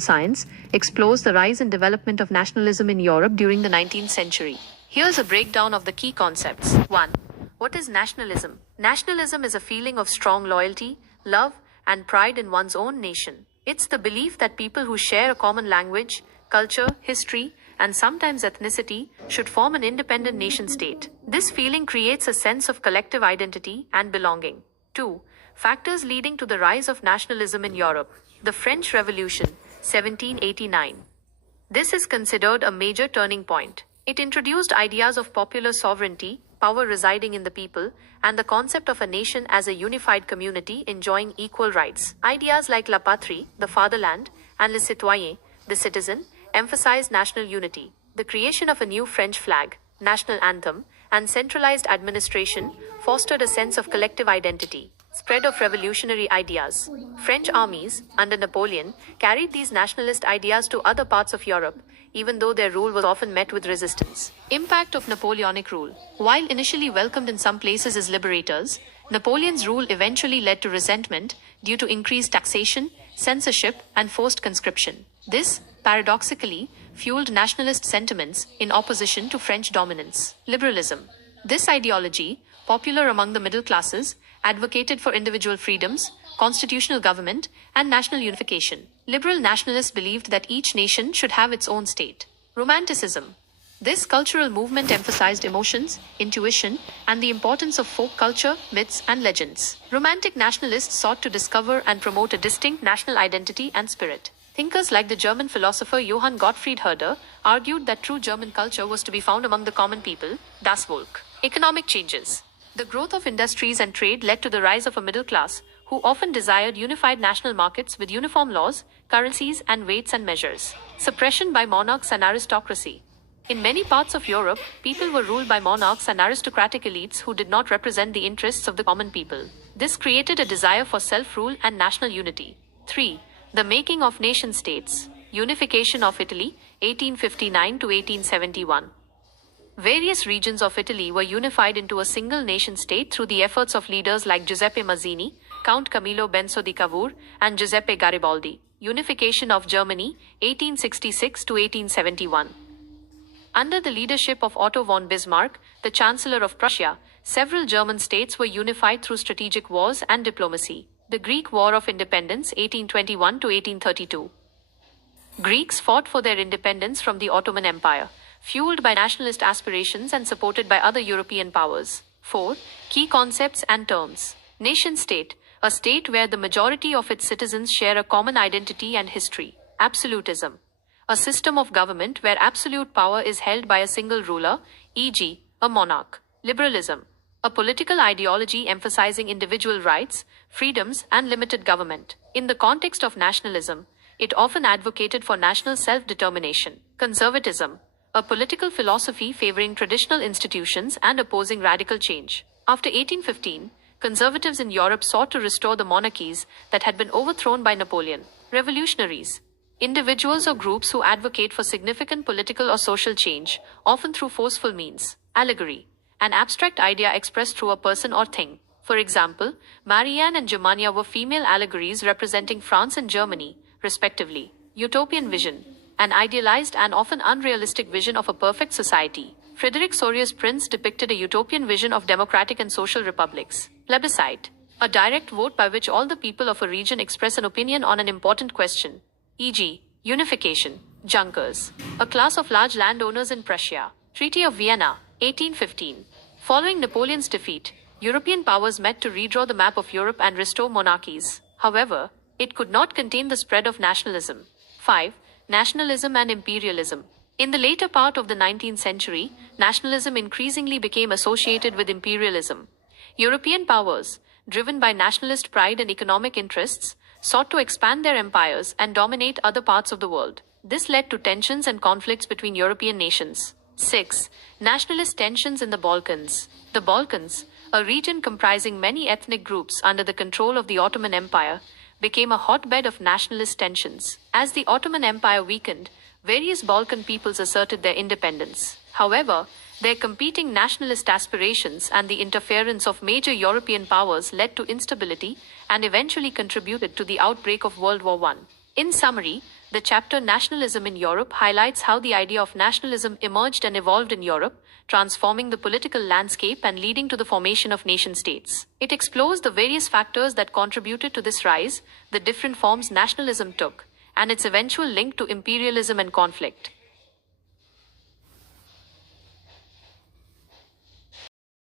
science, explores the rise and development of nationalism in Europe during the 19th century. Here's a breakdown of the key concepts. 1. What is nationalism? Nationalism is a feeling of strong loyalty, love, and pride in one's own nation. It's the belief that people who share a common language, culture, history, and sometimes ethnicity should form an independent nation-state. This feeling creates a sense of collective identity and belonging. 2. Factors leading to the rise of nationalism in Europe. The French Revolution, 1789. This is considered a major turning point. It introduced ideas of popular sovereignty, power residing in the people, and the concept of a nation as a unified community enjoying equal rights. Ideas like la patrie, the fatherland, and le citoyen, the citizen, emphasized national unity. The creation of a new French flag, national anthem, and centralized administration fostered a sense of collective identity. Spread of revolutionary ideas. French armies, under Napoleon, carried these nationalist ideas to other parts of Europe, even though their rule was often met with resistance. Impact of Napoleonic rule. While initially welcomed in some places as liberators, Napoleon's rule eventually led to resentment due to increased taxation, censorship, and forced conscription. This, paradoxically, fueled nationalist sentiments in opposition to French dominance. Liberalism. This ideology, popular among the middle classes, advocated for individual freedoms, constitutional government, and national unification. Liberal nationalists believed that each nation should have its own state. Romanticism. This cultural movement emphasized emotions, intuition, and the importance of folk culture, myths, and legends. Romantic nationalists sought to discover and promote a distinct national identity and spirit. Thinkers like the German philosopher Johann Gottfried Herder argued that true German culture was to be found among the common people, das Volk. Economic changes. The growth of industries and trade led to the rise of a middle class, who often desired unified national markets with uniform laws, currencies, and weights and measures. Suppression by monarchs and aristocracy. In many parts of Europe, people were ruled by monarchs and aristocratic elites who did not represent the interests of the common people. This created a desire for self-rule and national unity. 3. The making of nation-states. Unification of Italy, 1859 to 1871. Various regions of Italy were unified into a single nation-state through the efforts of leaders like Giuseppe Mazzini, Count Camillo Benso di Cavour, and Giuseppe Garibaldi. Unification of Germany, 1866 to 1871. Under the leadership of Otto von Bismarck, the Chancellor of Prussia, several German states were unified through strategic wars and diplomacy. The Greek War of Independence, 1821 to 1832. Greeks fought for their independence from the Ottoman Empire, fueled by nationalist aspirations and supported by other European powers. 4. Key concepts and terms. Nation-state, a state where the majority of its citizens share a common identity and history. Absolutism, a system of government where absolute power is held by a single ruler, e.g., a monarch. Liberalism, a political ideology emphasizing individual rights, freedoms, and limited government. In the context of nationalism, it often advocated for national self-determination. Conservatism, a political philosophy favoring traditional institutions and opposing radical change. After 1815, conservatives in Europe sought to restore the monarchies that had been overthrown by Napoleon. Revolutionaries, individuals or groups who advocate for significant political or social change, often through forceful means. Allegory, an abstract idea expressed through a person or thing. For example, Marianne and Germania were female allegories representing France and Germany, respectively. Utopian vision, an idealized and often unrealistic vision of a perfect society. Frederick Soyer's Prince depicted a utopian vision of democratic and social republics. Plebiscite, a direct vote by which all the people of a region express an opinion on an important question, e.g., unification. Junkers, a class of large landowners in Prussia. Treaty of Vienna, 1815. Following Napoleon's defeat, European powers met to redraw the map of Europe and restore monarchies. However, it could not contain the spread of nationalism. 5. Nationalism and imperialism. In the later part of the 19th century, nationalism increasingly became associated with imperialism. European powers, driven by nationalist pride and economic interests, sought to expand their empires and dominate other parts of the world. This led to tensions and conflicts between European nations. 6. Nationalist tensions in the Balkans. The Balkans, a region comprising many ethnic groups under the control of the Ottoman Empire, became a hotbed of nationalist tensions. As the Ottoman Empire weakened, various Balkan peoples asserted their independence. However, their competing nationalist aspirations and the interference of major European powers led to instability and eventually contributed to the outbreak of World War I. In summary, The chapter Nationalism in Europe highlights how the idea of nationalism emerged and evolved in Europe, transforming the political landscape and leading to the formation of nation states. It explores the various factors that contributed to this rise, the different forms nationalism took, and its eventual link to imperialism and conflict.